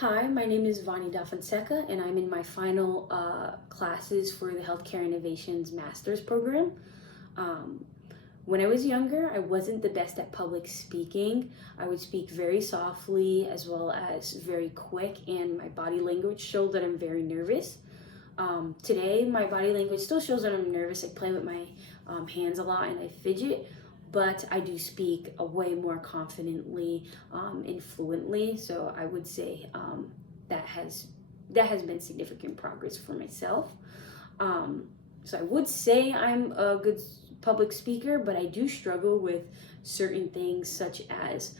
Hi, my name is Vani Da Fonseca, and I'm in my final classes for the Healthcare Innovations Master's Program. When I was younger, I wasn't the best at public speaking. I would speak very softly as well as very quick, and my body language showed that I'm very nervous. Today, my body language still shows that I'm nervous. I play with my hands a lot and I fidget, but I do speak way more confidently and fluently. So I would say that has been significant progress for myself. So I would say I'm a good public speaker, but I do struggle with certain things such as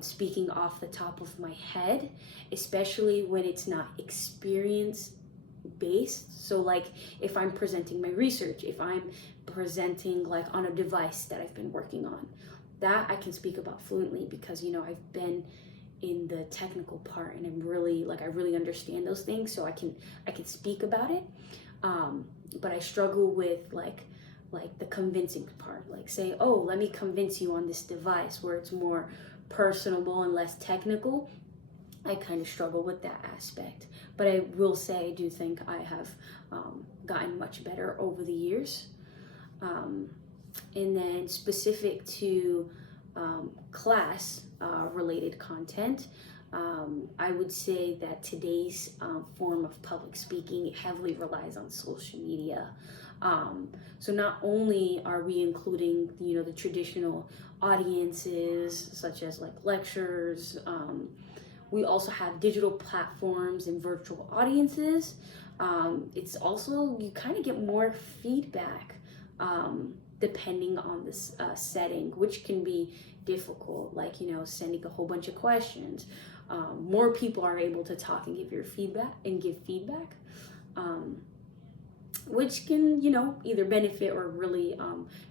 speaking off the top of my head, especially when it's not experience based. So like if I'm presenting my research, if I'm presenting like on a device that I've been working on, that I can speak about fluently because I've been in the technical part and I really understand those things, so I can speak about it. But I struggle with like the convincing part, like say, oh, let me convince you on this device where it's more personable and less technical. I kind of struggle with that aspect, but I will say I do think I have gotten much better over the years. And then specific to class related content, I would say that today's form of public speaking heavily relies on social media. So not only are we including the traditional audiences such as like lectures, we also have digital platforms and virtual audiences. It's also, you kind of get more feedback depending on this setting, which can be difficult, like sending a whole bunch of questions. More people are able to talk and give feedback, which can either benefit or really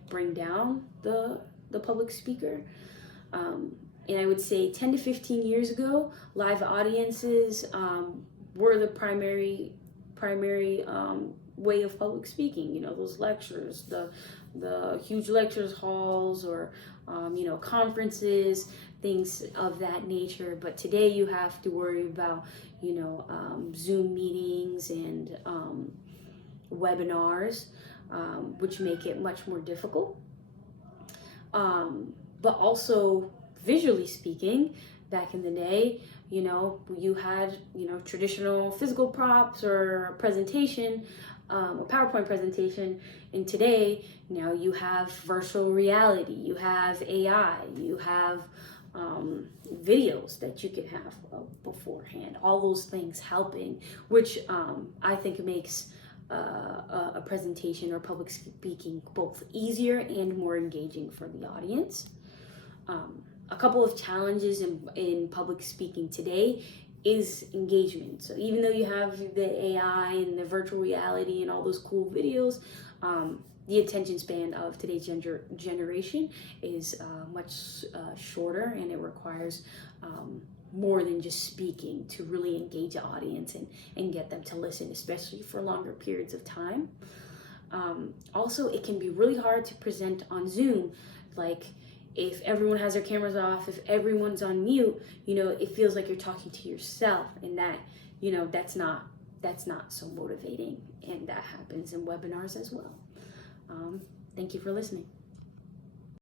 bring down the public speaker. And I would say 10 to 15 years ago, live audiences were the primary way of public speaking. Those lectures, the huge lectures halls, or conferences, things of that nature. But today you have to worry about Zoom meetings and webinars, which make it much more difficult. But also, visually speaking, back in the day, you had traditional physical props or presentation, a PowerPoint presentation, and today now you have virtual reality, you have AI, you have videos that you can have beforehand, all those things helping, which I think makes a presentation or public speaking both easier and more engaging for the audience. A couple of challenges in public speaking today is engagement. So even though you have the AI and the virtual reality and all those cool videos, the attention span of today's generation is much shorter, and it requires more than just speaking to really engage the audience and get them to listen, especially for longer periods of time. Also, it can be really hard to present on Zoom. Like, if everyone has their cameras off, if everyone's on mute, it feels like you're talking to yourself, and that, that's not so motivating, and that happens in webinars as well. Thank you for listening.